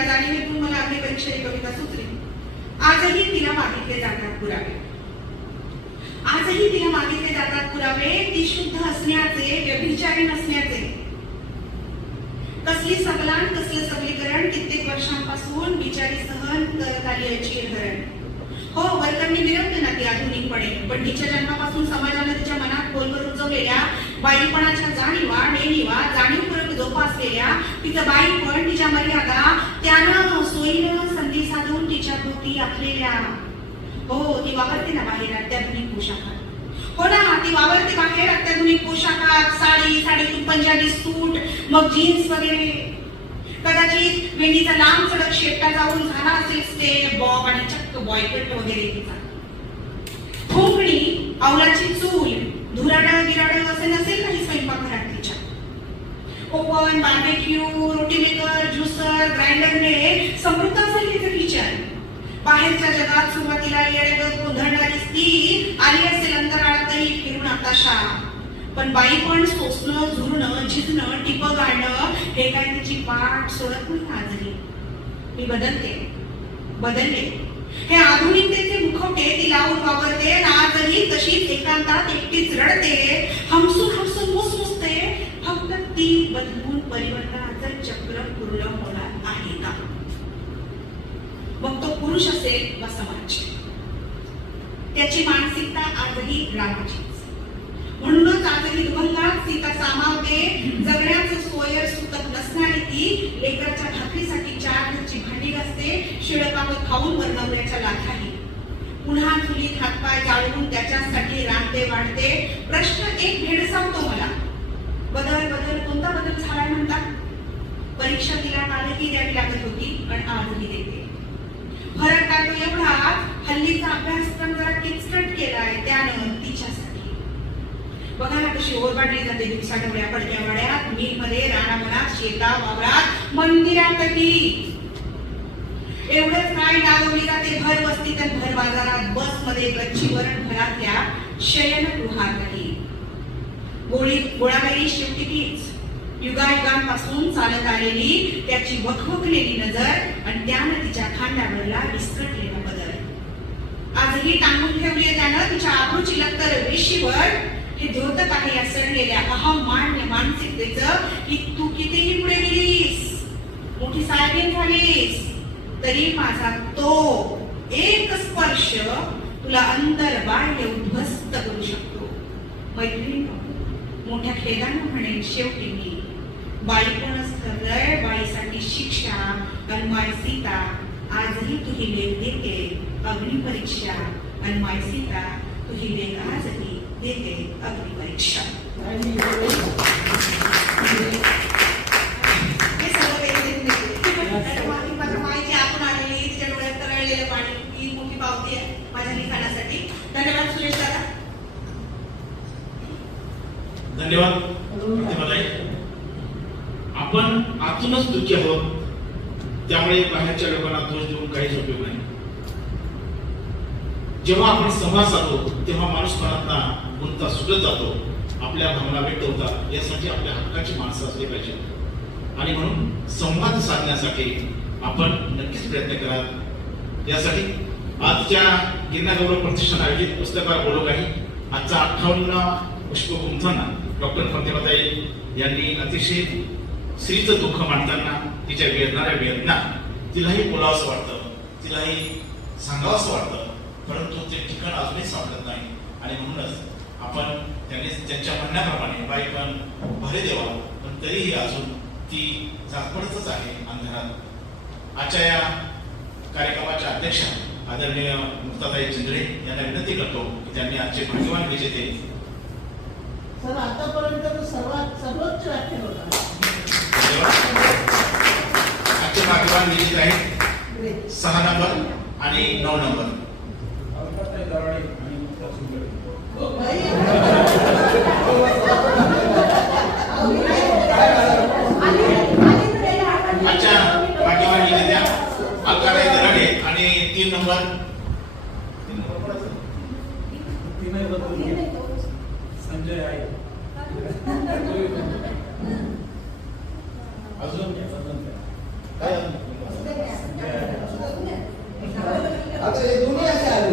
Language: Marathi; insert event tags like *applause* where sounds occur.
या जाणीवेतून मला आपली परीक्षेची कविता सुचली. आजही तिला मागितले जातात पुरावे. आजही तिला मागितले जातात पुरावे ती शुद्ध असण्याचे व्यभिचारी नसण्याचे. कसली सबलान कसलं सबलीकरण कित्येक वर्षांपासून बिचारी सहन करत आली याची धरण हो वर्तनने विरक्त ना ती आधुनिकपणे पण तिच्या जन्मापासून समाजाने तिच्या मनात खोलवर रुजवलेल्या बाईपणाच्या जाणीवा नेणीवा जाणीवपूर्वक जोपासलेल्या तिचं बाईपण तिच्या मर्यादा त्यानं सोयीनं संधी साधून तिच्या भोवती आखलेल्या. हो ती वावरते ना बाहेर अत्याधुनिक पोशाखात. हो ना ती वावरते बाहेर अत्याधुनिक पोशाखात साडी साडीतून पंजाबी सूट मग जीन्स वगैरे. कदाचित वेणीचा लांब सडक शेपटा जाऊन झाला असेल स्टे बॉब आणि चक्क बॉयकट वगैरे तिचा. खोकणी अवलाची चूल धुराडं बिराडं असे नसेल काही स्वयंपाकघरात तिच्या open barbecue roti maker juicer ग्राइंडरने समृद्ध असेल तिचं किचन. बाहेरच्या जगात सुरुवातीला येडेगत गोंधळणारी स्त्री आली असेल अंतराळातही फिरून आताशा पण बाई पण सोसणं झुरणं झिजणं टिप गाळणं हे काय तिची पाठ सोडत नाही आजही. मी बदलते. बदलले. हे आधुनिकतेचे मुखवटे तिला लावून वापरते आजही तशीच एकांतात एकटीच रडते. हमसून हमसून मुसमुसते ती बदलून परिवर्तनाचं चक्र पूर्ण होणार आहे का? मग तो पुरुष असेल व समाज. त्याची मानसिकता आजही रामाचीच. म्हणूनच आजही दुभंगात सीता सामावते. जगण्याचं सोयर सुतक नसणारी ती लेकराच्या भाकरीसाठी चार घरची भांडी घासते. शिळकामं खाऊन बनवण्याच्या लाखाही पुन्हा चुलीत हातपाय जाळून त्याच्यासाठी रांगते वाढते. प्रश्न एक भेडसावतो मला बदल बदल कोणता बदल झालाय म्हणतात परीक्षा तिला द्यावी लागत होती पण आजही देते. फरक काय तो एवढाच हल्लीचा अभ्यासक्रम जरा किचकट केलाय त्यानं तिच्यासाठी. बघा ना कशी ओरबाडली जाते दिवसाढवळ्या पडक्या वाड्यात मीठ रानावनात शेता वावरात मंदिरातही. एवढंच काय लागवली जाते भर वस्ती तर भर बाजारात बसमध्ये गच्चीवरण घरातल्या शयनगृहातही. गोळी गोळाबाई शेवटी तीच. युगायुगांपासून चालत आलेली त्याची वखवखलेली नजर आणि त्यानं तिच्या खांद्यावरला विस्कटलेला बदल. आजही टांगून ठेवली त्यानं तिच्या आबरूची लक्तर वेशीवर. हे द्योतक आहे या सडलेल्या अहम मान्य मानसिकतेचं की तू कितीही पुढे गेलीस मोठी सायबीन झालीस तरी माझा तो एक स्पर्श तुला अंतर बाह्य उद्ध्वस्त करू शकतो. मैत्रीण मोठ्या खेदानं म्हणेन शेवटी मी बाईपणच ठरलंय बाईसाठी शिक्षा आणि माय सीता आजही तुही लेख देते. अग्निपरीक्षा आणि माय सीता तुही लेख आजही देते. अग्निपरीक्षा हे *laughs* माईची आठवण आलेली तिच्या डोळ्यात तरळलेलं पाणी. ही मोठी पावती आहे माझ्या लिखाणासाठी. धन्यवाद सुरेश दादा. धन्यवाद. प्रतिभाताई. आपण आतूनच दुःखी आहोत. त्यामुळे बाहेरच्या लोकांना दोष देऊन काहीच उपयोग नाही. जेव्हा आपण संवाद साधतो तेव्हा माणूस मनातला गुंता सुटत जातो. आपल्या भावना व्यक्त होतात. यासाठी आपल्या हक्काची माणसं असली पाहिजे आणि म्हणून संवाद साधण्यासाठी आपण नक्कीच प्रयत्न करा यासाठी आजच्या गिरणा गौरव प्रतिष्ठान आयोजित पुस्तकार बोलू काही. आजचा अठ्ठावन्न पुष्प गुंफताना डॉक्टर प्रतिभाताई यांनी अतिशय स्त्रीचं दुःख मांडताना तिच्या वेदणाऱ्या वेदना. तिलाही बोलावंसं वाटतं. तिलाही सांगावंसं वाटतं. परंतु ते ठिकाण अजूनही सापडत नाही. आणि म्हणूनच आपण त्यांनी त्यांच्या म्हणण्याप्रमाणे बाई पण भरे देवा पण तरीही अजून ती जातपडतच आहे अंधारात. आजच्या या कार्यक्रमाच्या अध्यक्ष आदरणीय मुक्ताताई चिंद्रे यांना विनंती करतो की त्यांनी आजचे भाग्यवान विजेते सर आतापर्यंत सर्वात सर्वोच्च व्याख्यान होता. आजचे भाग्यवान विजेते आहेत सहा नंबर आणि नऊ नंबर बाई, भाग्यवान विजेत्या दराडे आणि तीन नंबर संजय आहे. अजून काय आता हे दोन्ही असे